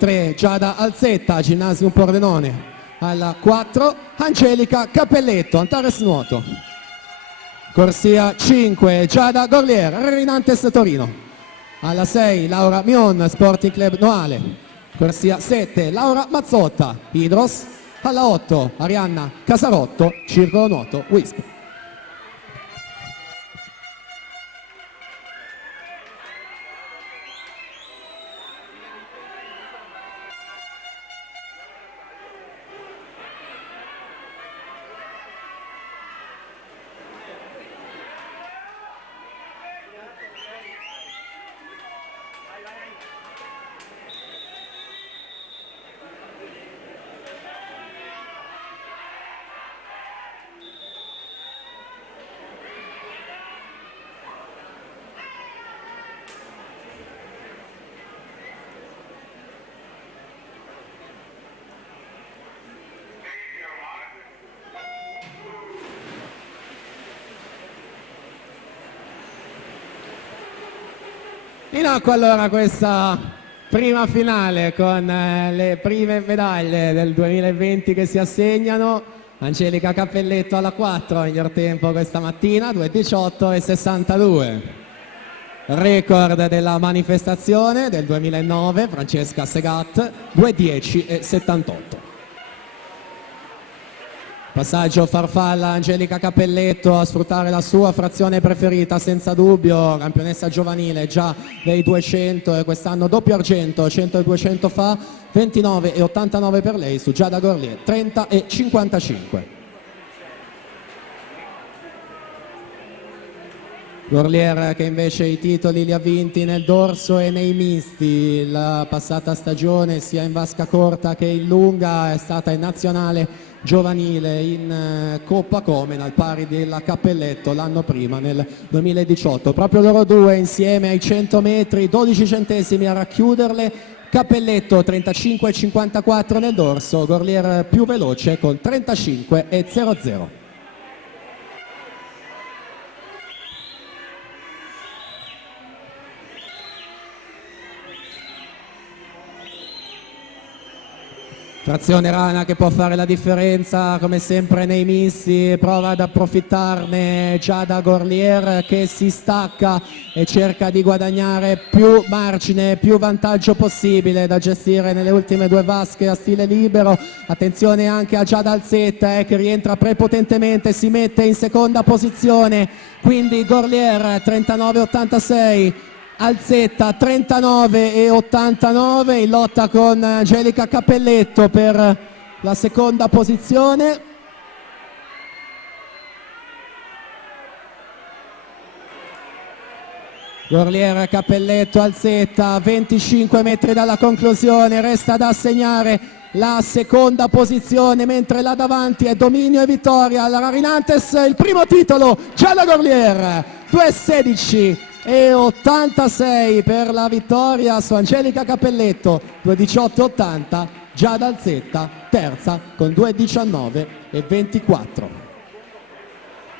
3 Giada Alzetta, Ginnasium Pordenone. Alla 4 Angelica Cappelletto, Antares Nuoto. Corsia 5 Giada Gorlier, Rinantes Torino. Alla 6 Laura Mion, Sporting Club Noale. Corsia 7 Laura Mazzotta, Hydros. Alla 8 Arianna Casarotto, Circolo Nuoto Wisp. In acqua allora questa prima finale con le prime medaglie del 2020 che si assegnano. Angelica Cappelletto alla 4, miglior tempo questa mattina, 2:18:62. Record della manifestazione del 2009, Francesca Segat, 2:10:78. Passaggio farfalla, Angelica Cappelletto a sfruttare la sua frazione preferita, senza dubbio, campionessa giovanile già dei 200 e quest'anno doppio argento, 100 e 200 fa, 29:89 per lei su Giada Gorlier, 30:55. Gorlier che invece i titoli li ha vinti nel dorso e nei misti la passata stagione, sia in vasca corta che in lunga, è stata in nazionale giovanile in Coppa Komen al pari della Cappelletto l'anno prima nel 2018. Proprio loro due insieme ai 100 metri, 12 centesimi a racchiuderle. Cappelletto 35:54 nel dorso, Gorlier più veloce con 35:00. Frazione rana che può fare la differenza come sempre nei misti, prova ad approfittarne Giada Gorlier che si stacca e cerca di guadagnare più margine, più vantaggio possibile da gestire nelle ultime due vasche a stile libero. Attenzione anche a Giada Alzetta che rientra prepotentemente, si mette in seconda posizione, quindi Gorlier 39:86. Alzetta 39:89 in lotta con Angelica Cappelletto per la seconda posizione. Gorlier, Cappelletto, Alzetta, 25 metri dalla conclusione, resta da assegnare la seconda posizione, mentre là davanti è dominio e vittoria alla Rinantes, il primo titolo, Giada Gorlier, 2:16:86 per la vittoria su Angelica Cappelletto, 2:18:80, Giada Alzetta terza con 2:19:24.